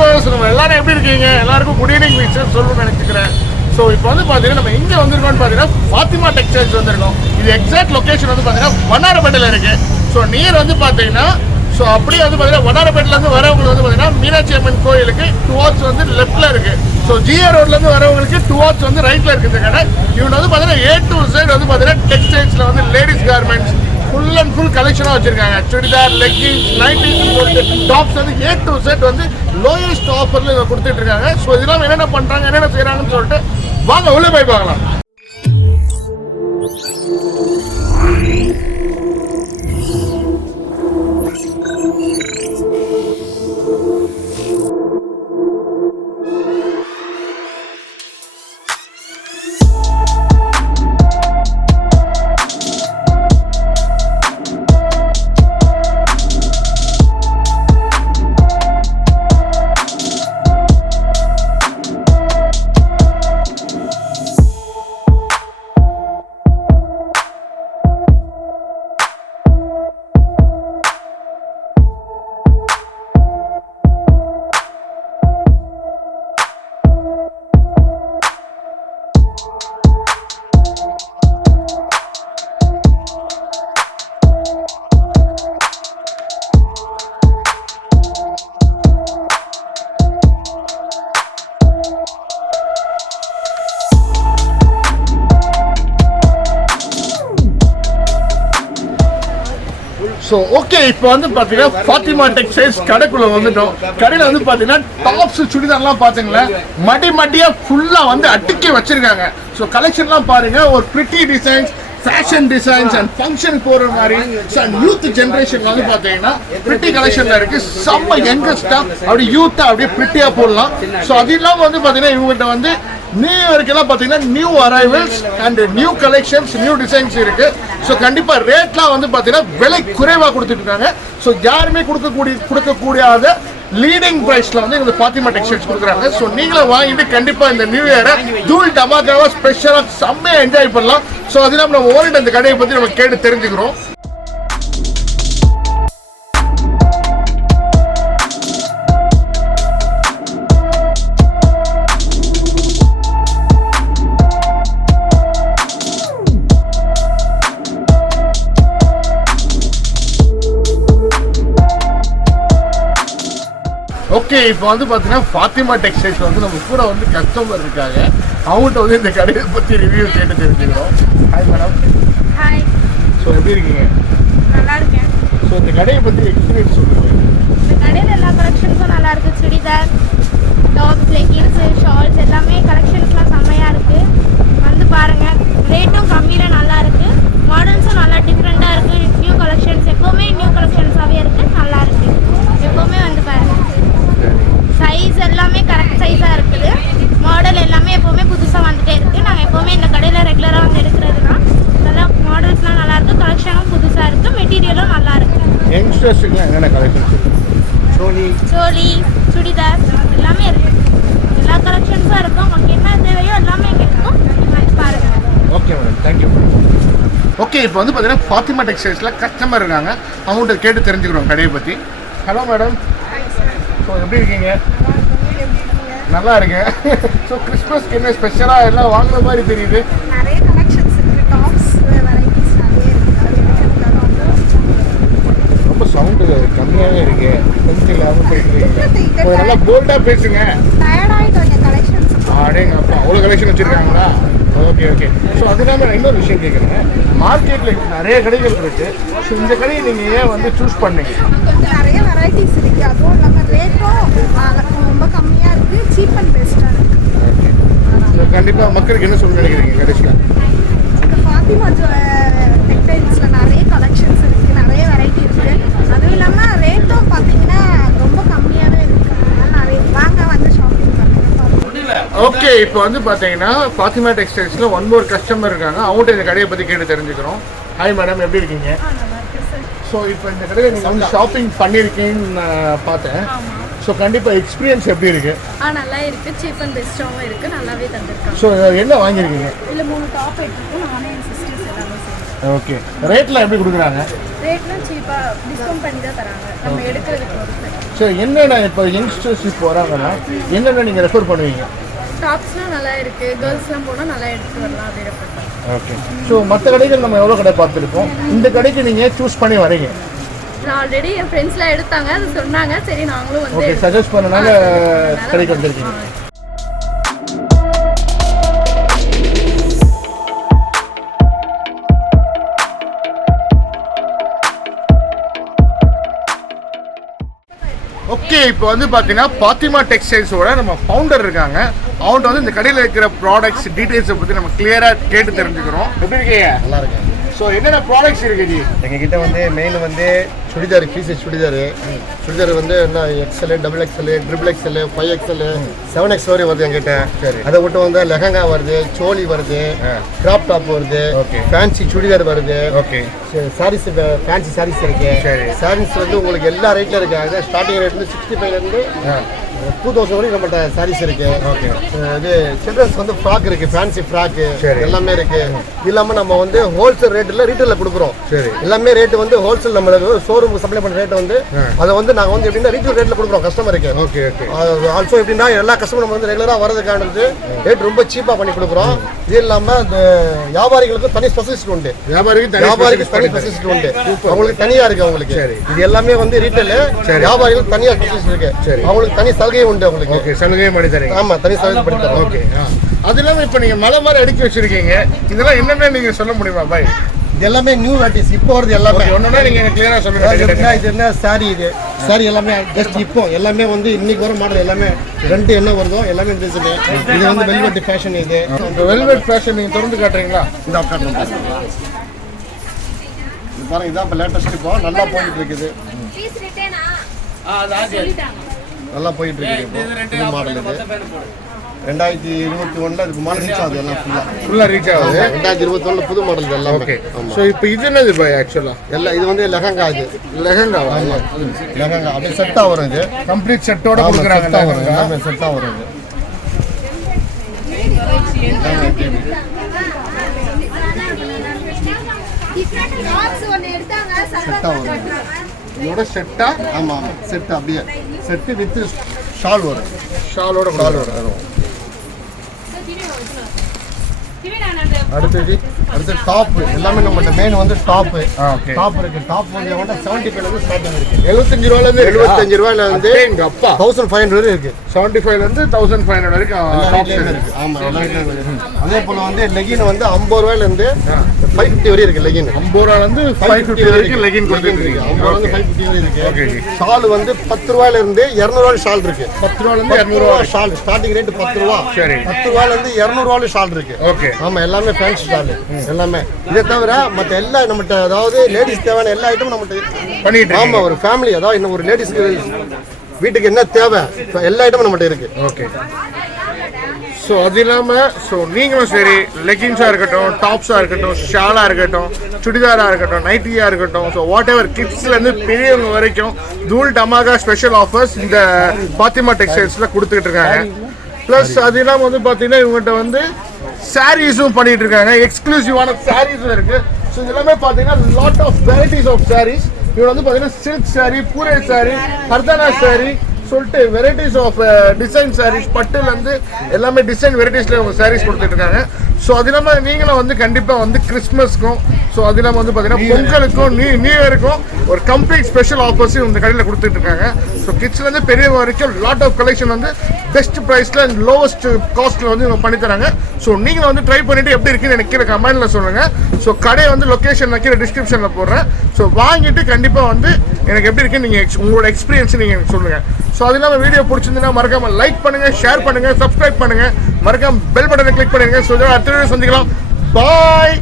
Viewers நம்ம எல்லாரும் எப்படி இருக்கீங்க? எல்லாருக்கும் குட் ஈவினிங் விஷயம் சொல்லணும்னு நினைச்சுக்கிறேன். ஸோ இப்போ வந்து பார்த்தீங்கன்னா நம்ம எங்கே வந்திருக்கோம்னு பார்த்தீங்கன்னா ஃபாத்திமா டெக்ஸ்டைல்ஸ் வந்திருக்கோம். இது எக்ஸாக்ட் லொக்கேஷன் வந்து பார்த்தீங்கன்னா வண்ணாரப்பேட்டையில் இருக்குது. ஸோ நியர் வந்து பார்த்தீங்கன்னா ஸோ அப்படியே வந்து பார்த்தீங்கன்னா வண்ணாரப்பேட்டிலேருந்து வரவங்களுக்கு வந்து பார்த்தீங்கன்னா மீனாட்சி அம்மன் கோயிலுக்கு டுவார்ட்ஸ் வந்து லெஃப்ட்டில் இருக்குது. ஸோ ஜிஆர் ரோட்லேருந்து வரவங்களுக்கு டுவார்ட்ஸ் வந்து ரைட்டில் இருக்குது இந்த கடை. இவங்க வந்து பார்த்தீங்கன்னா A to Z வந்து பார்த்தீங்கன்னா டெக்ஸ்டைல்ஸில் வந்து ladies garments full and full கலெக்ஷனாக வச்சுருக்காங்க. சுடிதார், லெக்கின்ஸ், நைட்டிஸ் போட்டு டாப்ஸ் வந்து A to Z வந்து லோயஸ்ட் ஆஃபரில் இதை கொடுத்துட்டு இருக்காங்க. ஸோ இதெல்லாம் என்னென்ன பண்ணுறாங்க, என்னென்ன செய்கிறாங்கன்னு சொல்லிட்டு வாங்க உள்ளே போய் பார்க்கலாம். ஸோ ஓகே, இப்போ வந்து பார்த்தீங்கன்னா ஃபாத்திமா டெக்ஸ்டைல்ஸ் கடைக்குள்ளே வந்துட்டோம். கடையில் வந்து பார்த்தீங்கன்னா டாப்ஸ், சுடிதார்லாம் பார்த்தீங்களா மடியாக ஃபுல்லாக வந்து அடுக்கி வச்சிருக்காங்க. ஸோ கலெக்ஷன்லாம் பாருங்க, ஒரு pretty designs, fashion designs and function போகிற மாதிரி யூத் ஜென்ரேஷன் வந்து பார்த்தீங்கன்னா பிரிட்டி கலெக்ஷனில் இருக்குது. செம்ம யங்கஸ்டாக அப்படி யூத்தாக அப்படியே பிரிட்டியாக போடலாம். ஸோ அது இல்லாமல் வந்து பார்த்தீங்கன்னா இவங்ககிட்ட வந்து நியூ இயர்க்கெல்லாம் பார்த்தீங்கன்னா new arrivals and new collections, new designs இருக்குது. ஸோ கண்டிப்பாக ரேட்லாம் வந்து பார்த்தீங்கன்னா விலை குறைவாக கொடுத்துட்டு இருக்காங்க. ஸோ யாருமே கொடுக்கக்கூடியாத லீடிங் ப்ரைஸில் வந்து இந்த ஃபாத்திமா டெக்ஸ்டைல்ஸ் கொடுக்குறாங்க. ஸோ நீங்களே வாங்கிட்டு கண்டிப்பாக இந்த நியூ இயரை தூள் டமாக்காவை ஸ்பெஷலாக செம்மையாக என்ஜாய் பண்ணலாம். ஸோ அது இல்லாமல் நம்ம ஓரிட்டு இந்த கடையை பற்றி நம்ம கேட்டு தெரிஞ்சுக்கிறோம். ஓகே, இப்போ வந்து பார்த்தீங்கன்னா ஃபாத்திமா டெக்ஸ்டைல்ஸ் வந்து நம்ம கூட வந்து கஸ்டமர் இருக்காங்க. அவங்கள்ட்ட வந்து இந்த கடையை பற்றி ரிவ்யூ கேட்டு தெரிஞ்சுக்கிறோம். Hi madam. ஹாய். ஸோ எப்படி இருக்கீங்க? நல்லா இருக்கேன். ஸோ இந்த கடையை பற்றி எக்ஸ்பீரியன்ஸ் சொல்லுங்கள். இந்த கடையில் எல்லா கலெக்ஷன்ஸும் நல்லா இருக்குது. சுடிதார், டாப்ஸ், லெகின்ஸு, ஷால்ஸ் எல்லாமே கலெக்ஷன்ஸ்லாம் செம்மையாக இருக்குது. வந்து பாருங்கள், ரேட்டும் கம்மியில் நல்லா இருக்குது. மாடல்ஸும் நல்லா டிஃப்ரெண்ட்டாக இருக்குது. நியூ கலெக்ஷன்ஸ் எப்போவுமே நியூ கலெக்ஷன்ஸாகவே இருக்குது. நல்லா இருக்குது. எப்போவுமே வந்து பாருங்கள், சைஸ் எல்லாமே கரெக்ட் சைஸாக இருக்குது. மாடல் எல்லாமே எப்போவுமே புதுசாக வந்துகிட்டே இருக்குது. நாங்கள் எப்போவுமே இந்த கடையில் ரெகுலராக வந்து எடுக்கிறதுனா இதெல்லாம் மாடல்ஸ்லாம் நல்லாயிருக்கு. கலெக்ஷனும் புதுசாக இருக்குது. மெட்டீரியலும் நல்லா இருக்குது. யங்ஸ்டர்ஸுக்கு என்னென்ன கலெக்ஷன்ஸ் இருக்குது? சோலி, சுடிதார் எல்லாமே இருக்குது. எல்லா கலெக்ஷன்ஸும் இருக்கும். உங்களுக்கு என்ன தேவையோ எல்லாமே இங்கே இருக்கும். வந்து பாருங்கள். Okay madam, thank you. ஓகே, இப்போ வந்து பார்த்தீங்கன்னா ஃபாத்திமா டெக்ஸ்டைல்ஸில் கஸ்டமர் இருக்காங்க. அவங்கள்ட்ட கேட்டு தெரிஞ்சுக்கிறோம் கடையை பற்றி. Hello madam. ஸோ எப்படி இருக்கீங்க? நல்லா இருக்கேன். ஸோ கிறிஸ்மஸ்க்கு என்ன ஸ்பெஷலாக எல்லாம் வாங்குற மாதிரி தெரியுது. நிறைய கலெக்ஷன்ஸ் இருக்குது. டாப்ஸ் வெரைட்டிஸ் நிறைய இருக்குது. ரொம்ப சவுண்டு கம்மியாகவே இருக்கு. கொஞ்சம் இல்லாமல் பேசுறீங்க. நல்லா போல்டாக பேசுங்க. டயர்டாகிட்டு கலெக்ஷன்ஸ். அப்படிங்க அப்பா, அவ்வளோ கலெக்ஷன் வச்சுருக்காங்களா? Okay okay. ஸோ அது இல்லாமல் இன்னொரு விஷயம் கேட்குறேன். மார்க்கெட்டில் நிறைய கடைகள் இருக்குது. ஸோ இந்த கடையை நீங்கள் ஏன் வந்து சூஸ் பண்ணீங்க? நிறைய வெரைட்டிஸ் இருக்குது. அதுவும் இல்லாமல் ரேட்டும் ரொம்ப கம்மியாக இருக்குது. சீப் அண்ட் பெஸ்ட்டாக இருக்குது. ஓகே. ஸோ கண்டிப்பாக மக்களுக்கு என்ன சொல்ல நினைக்கிறீங்க கடைசியில்? இந்த ஃபாத்திமா டெக்ஸ்டைல்ஸில் நிறைய கலெக்ஷன்ஸ் இருக்குது. நிறைய வெரைட்டி இருக்குது. அதுவும் இல்லாமல் ரேட்டும் பார்த்தீங்கன்னா ரொம்ப கம்மியாகவே இருக்குது. அதனால் நிறைய வாங்க வந்து ஷாப்பிங் பண்ணுங்கள். ஓகே, இப்போ வந்து பார்த்தீங்கன்னா ஃபாத்திமா டெக்ஸ்டைல்ஸில் ஒன் மோர் கஸ்டமர் இருக்காங்க. அவங்கள்ட்ட இந்த கடையை பற்றி கேட்டு தெரிஞ்சுக்கிறோம். ஹாய் மேடம், எப்படி இருக்கீங்க? ஸோ இப்போ இந்த கடையில் நீங்கள் வந்து ஷாப்பிங் பண்ணியிருக்கீங்கன்னு நான் பார்த்தேன். ஸோ கண்டிப்பாக எக்ஸ்பீரியன்ஸ் எப்படி இருக்குது? நல்லா இருக்குது. சீப் அண்ட் பெஸ்ட்டாகவும் இருக்குது. நல்லாவே தந்திருக்காங்க. ஸோ என்ன வாங்கியிருக்கீங்க? இல்லை 3 டாப் எடுத்துருக்கோம். நானே என் சிஸ்டர்ஸ் எல்லாமே சேர்ந்து. ஓகே, ரேட்லாம் எப்படி கொடுக்குறாங்க? ரேட்லாம் சீப்பாக டிஸ்கவுண்ட் பண்ணி தான் தராங்க, நம்ம எடுக்கிறதுக்கு பொறுத்து. சரி, என்னென்ன இப்போ யங்ஸ்டர்ஸ் இப்போ வராங்கன்னா என்னென்ன நீங்கள் ரெஃபர் பண்ணுவீங்க? டாப்ஸ்லாம் நல்லா இருக்குது, கேர்ள்ஸ்லாம் போனால் நல்லா எடுத்துகிட்டு வரலாம் அப்படின்றப்பட்ட. ஓகே, ஸோ மற்ற கடைகள் நம்ம எவ்வளோ கடை பார்த்துருக்கோம், இந்த கடைக்கு நீங்கள் சூஸ் பண்ணி வரீங்க? நான் ஆல்ரெடி என் ஃப்ரெண்ட்ஸ்லாம் எடுத்தாங்க, அது சொன்னாங்க, சரி நாங்களும் வந்து ஓகே, சஜஸ்ட் பண்ணனால கடைக்கு வந்திருக்கீங்க. ஓகே, இப்போ வந்து பார்த்தீங்கன்னா பாத்திமா டெக்ஸ்டைல்ஸோட நம்ம ஃபவுண்டர் இருக்காங்க. அவங்க வந்து இந்த கடையில் இருக்கிற ப்ராடக்ட்ஸ் டீட்டெயில்ஸை பற்றி நம்ம கிளியராக கேட்டு தெரிஞ்சுக்கிறோம். எப்படி இருக்கீங்க? நல்லா இருக்கேன். ஸோ என்னென்ன ப்ராடக்ட்ஸ் இருக்கு ஜி? எங்ககிட்ட வந்து மெயின் வந்து சுடிதார், பீசஸ் சுடிதார் வந்து என்ன XL, XXL, XXL, 5XL, 7X வரை வருது எங்கிட்ட. சரி. அதை விட்டு வந்து லெஹங்கா வருது, சோலி வருது, கிராப் டாப் வருது, Okay. ஃபேன்சி சுடிதார் வருது, ஓகே, சாரீஸ் ஃபேன்சி சாரீஸ் இருக்கு. சரி. சாரீஸ் வந்து உங்களுக்கு எல்லா ரேட்ல இருக்கு. அதாவது ஸ்டார்டிங் ரேட் வந்து 65 இருந்து 2000 வரைக்கும் நம்மகிட்ட சாரீஸ் இருக்கு. ஓகே, இது சில்ட்ரன்ஸ் வந்து ஃப்ராக் இருக்கு, ஃபேன்சி ஃப்ராக் சரி. எல்லாமே இருக்கு. இது இல்லாம நம்ம வந்து ஹோல்சேல் ரேட்ல ரீட்டைல்ல கொடுக்குறோம். சரி. எல்லாமே ரேட் வந்து ஹோல்சேல் நம்மளுக்கு ஷோரூம் சப்ளை பண்ற ரேட் வந்து அதை வந்து நாங்க வந்து எப்படின்னா ரீட்டைல் ரேட்ல கொடுக்குறோம் கஸ்டமருக்கு. ஓகே, ஓகே, ஆல்சோ எப்படின்னா எல்லா கஸ்டமரும் வந்து ரெகுலரா வரதுக்கானது ரேட் ரொம்ப சீப்பா பண்ணி கொடுக்குறோம். இது இல்லாம இந்த வியாபாரிகளுக்கு தனி ஸ்பெஷலிஸ்ட் உண்டு. வியாபாரிக்கு தனி ஸ்பெஷலிஸ்ட் உண்டு, அவங்களுக்கு தனியா இருக்கு. அவங்களுக்கு சரி. இது எல்லாமே வந்து ரீட்டைல், வியாபாரிகளுக்கு தனியா ஸ்பெஷலிஸ்ட் இருக்கு. சரி. அவங்களுக்கு தனி சலுகை உண்டு. அவங்களுக்கு ஓகே, சலுகையும் பண்ணி தரீங்க. ஆமா, தனி சலுகை பண்ணி தரோம். ஓகே, அது இல்லாமல் இப்போ நீங்கள் மலை மாதிரி அடுக்கி வச்சிருக்கீங்க, இதெல்லாம் என்னென்ன நீங்கள் சொல்ல முடியுமா பாய்? இது எல்லாமே நியூ வெரைட்டிஸ் இப்போ வருது எல்லாமே. ஒன்றுனா நீங்கள் கிளியராக சொல்லுங்க. இது என்ன சாரி, இது சாரி எல்லாமே ஜஸ்ட் இப்போ எல்லாமே வந்து இன்னைக்கு வர மாடல் எல்லாமே ரெண்டு என்ன வருதோ எல்லாமே டிசைன். இது வந்து வெல்வெட் ஃபேஷன். இது இந்த வெல்வெட் ஃபேஷன் நீங்கள் திறந்து காட்டுறீங்களா? இந்த காட்டுறோம் பாருங்க. இதான் இப்போ லேட்டஸ்ட், இப்போ நல்லா போயிட்டு இருக்குது. நல்லா போயிட்டு இருக்குது இப்போ மாடல். இது 2021 இதுக்கு மாடல் ரீச் ஆகுது. எல்லாம் ஃபுல்லாக ரீச் ஆகுது. 2021 புது மாடல் இது எல்லாமே. ஓகே, ஸோ இப்போ இது என்னது பாய் ஆக்சுவலாக? எல்லாம் இது வந்து லெஹங்கா. இது லெஹங்கா லெஹங்கா அப்படியே செட்டாக வரும். இது கம்ப்ளீட் செட்டோட கொடுக்குறாங்க. எல்லாமே செட்டாக வரும். செட்டாக வரும். இதோட செட்டா? ஆமாம் ஆமாம், செட்டு அப்படியே செட்டு வித் ஷால் வரும். ஷாலோட வரும். அடுத்தது டாப். எல்லாமே நம்மகிட்ட மெயின் வந்து டாப். ஓகே, டாப் இருக்கு. டாப் வந்து 75 இருந்து ஸ்டார்டிங் இருக்கு. 75 ரூபாயிலேருந்து 75 ரூபாயில இருந்து எங்க அப்பா 1500 வரை இருக்கு. 75லேருந்து 1500 வரைக்கும் டாப்ஸ் இருக்கு. ஆமா, எல்லா ரேட்லயும் இருக்கு. அதே போல வந்து லெகின் வந்து 50 ரூபாயில இருந்து 550 வரை இருக்கு. லெகின் 50 ரூபாயிலேருந்து 550 வரைக்கும் லெகின் கொடுத்துருக்கீங்க. 50 ரூபாயில இருந்து 550 வரை இருக்கு. ஓகே, ஷால் வந்து 10 ரூபாயில இருந்து 200 ரூபாய் ஷால் இருக்கு. 10 ரூபாயிலேருந்து 200 ரூபா ஷால் ஸ்டார்டிங் ரேட் 10 ரூபா. சரி. 10 ரூபாயில இருந்து 200 ரூபாய் ஷால் இருக்கு. ஓகே, ஆமா, எல்லாமே ஃபேன்சி ஷால் எல்லாமே. இதை தவிர மற்ற எல்லா நம்மகிட்ட அதாவது லேடிஸ் தேவையான எல்லா ஐட்டமும் நம்மகிட்ட பண்ணிட்டு ஆமா, ஒரு ஃபேமிலி அதாவது இன்னும் ஒரு லேடிஸ்க்கு வீட்டுக்கு என்ன தேவை எல்லா ஐட்டமும் நம்மகிட்ட இருக்கு. ஓகே, ஸோ அது இல்லாமல் ஸோ நீங்களும் சரி லெகின்ஸாக இருக்கட்டும், டாப்ஸாக இருக்கட்டும், ஷாலாக இருக்கட்டும், சுடிதாராக இருக்கட்டும், நைட்டியாக இருக்கட்டும், ஸோ வாட் எவர் கிட்ஸ்லேருந்து பெரியவங்க வரைக்கும் தூள் டமாகா ஸ்பெஷல் ஆஃபர்ஸ் இந்த பாத்திமா டெக்ஸ்டைல்ஸில் கொடுத்துக்கிட்டு இருக்காங்க. ப்ளஸ் அது இல்லாமல் வந்து பார்த்தீங்கன்னா இவங்ககிட்ட வந்து சாரீஸும் பண்ணிட்டு இருக்காங்க. எக்ஸ்க்ளூசிவான சாரீஸும் இருக்கு. ஸோ இது எல்லாமே பார்த்தீங்கன்னா lot of varieties of saris. இவங்க வந்து பார்த்தீங்கன்னா சில்க் சாரி, பூரே சாரி, ஹர்தானா சாரி சொல்லிட்டு வெரைட்டிஸ் ஆஃப் டிசைன் சாரீஸ், பட்டுலேருந்து எல்லாமே டிசைன் வெரைட்டிஸில் இவங்க சாரீஸ் கொடுத்துட்டு இருக்காங்க. ஸோ அது இல்லாமல் நீங்களும் வந்து கண்டிப்பாக வந்து கிறிஸ்மஸ்க்கும், ஸோ அது இல்லாமல் வந்து பார்த்தீங்கன்னா பொங்கலுக்கும், நியூ இயருக்கும் ஒரு கம்ப்ளீட் ஸ்பெஷல் ஆஃபர்ஸ் இந்த கடையில் கொடுத்துட்டு இருக்காங்க. ஸோ கிட்ஸ்லேருந்து பெரியவங்க வரைக்கும் லாட் ஆஃப் கலெக்ஷன் வந்து பெஸ்ட் ப்ரைஸில் அண்ட் லோவஸ்ட் காஸ்ட்டில் வந்து இவங்க பண்ணித்தராங்க. ஸோ நீங்களும் வந்து ட்ரை பண்ணிவிட்டு எப்படி இருக்குன்னு எனக்கு கீழே கமெண்டில் சொல்லுங்கள். ஸோ கடையை வந்து லொக்கேஷன் நான் கீழே டிஸ்கிரிப்ஷனில் போடுறேன். ஸோ வாங்கிட்டு கண்டிப்பாக வந்து எனக்கு எப்படி இருக்குன்னு நீங்கள் உங்களோட எக்ஸ்பீரியன்ஸ் நீங்கள் எனக்கு சொல்லுங்கள். ஸோ அது இல்லாமல் வீடியோ பிடிச்சிருந்தீங்கன்னா மறக்காமல் லைக் பண்ணுங்கள், ஷேர் பண்ணுங்கள், சப்ஸ்கிரைப் பண்ணுங்கள், மறக்காமல் பெல் பட்டனை கிளிக் பண்ணுங்கள். ஸோ அடுத்த வீடியோ சந்திக்கலாம். பாய்.